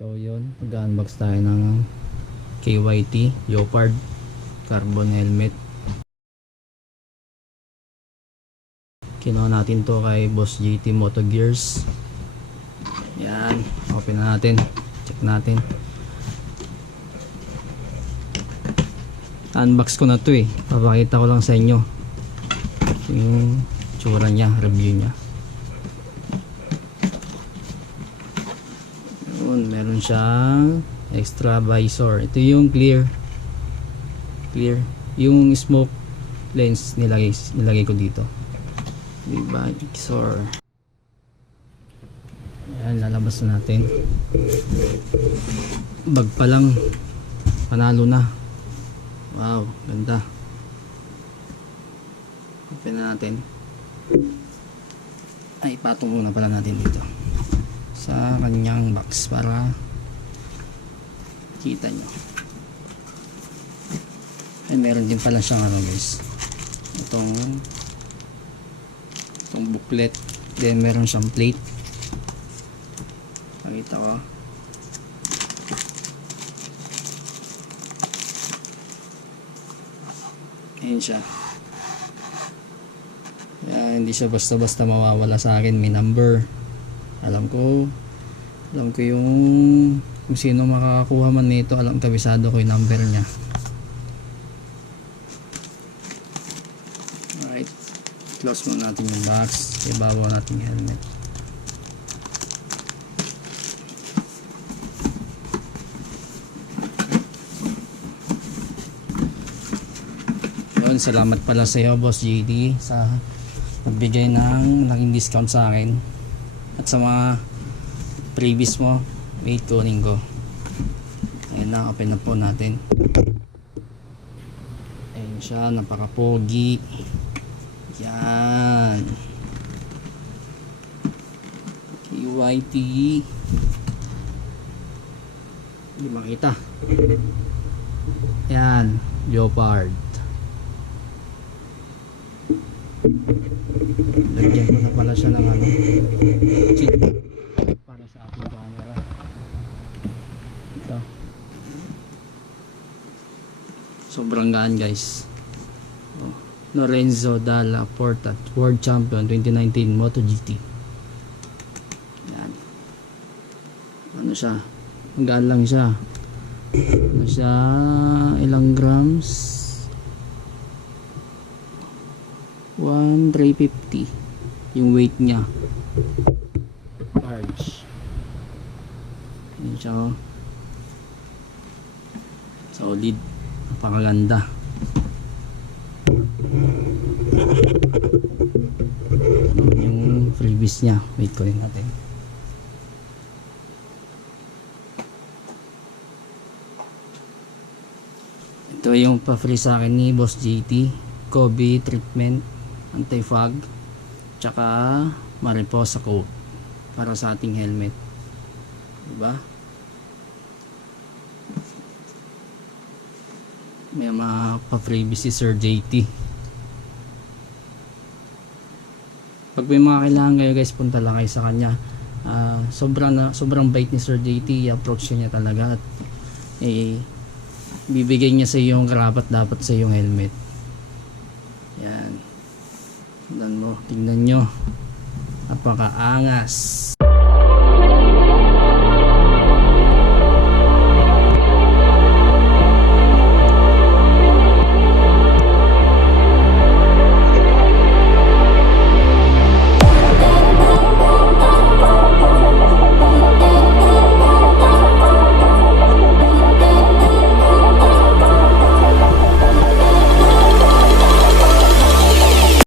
So yun, mag-unbox tayo ng KYT Leopard carbon helmet. Kinuha natin to kay Boss JT Moto Gears. Yan, open na natin, check natin. Unbox ko na to papakita ko lang sa inyo yung tsura nya, review nya. Yun, meron siyang extra visor. Ito yung clear, yung smoke lens nilagay ko dito. Visor. Ayan, lalabas na natin. Bag pa lang panalo na. Wow, ganda. Open na natin. Ay, patong muna pala natin dito sa kanyang box para kita nyo. Ay, meron din pala siyang ano guys, itong booklet, then meron siyang plate. Pakita ko. Ayan siya. Yan, hindi siya basta-basta mawawala sa akin. May number. Alam ko yung kung sino makakakuha man nito. Alam, kabisado ko yung number niya. Alright, close muna natin yung box. Ibabaw natin yung helmet. Yun, salamat pala sa iyo Boss JD sa nagbigay ng laking discount sa akin at sa mga previous mo. Wait, kunin ko. Ayun na, open na po natin. Ayun siya, napaka-pogi. Yan, KYT. Hindi makita. Yan, Leopard. Lagyan ko na pala siya ng ano, chip para sa ating camera. Ito, sobrang gaan guys. Lorenzo Dalla Porta, World Champion 2019 MotoGP. Yan. Ano siya? Gaan lang siya. Ano siya? Ilang grams? 1,350 yung weight niya. Large. Yan siya. Solid. Napakaganda. Yung freebies niya, wait ko rin natin. Ito yung pa-free sa akin ni Boss JT, Kobe treatment, anti-fog, tsaka mariposa coat para sa ating helmet, diba? May mga pa-freebies si Sir JT. Pag may mga kailangan kayo guys, punta lang kayo sa kanya. Sobrang bait ni Sir JT. I-approach niya talaga at bibigay niya sa iyo yung karapat dapat sa iyong helmet. Yan, tignan nyo, napakaangas.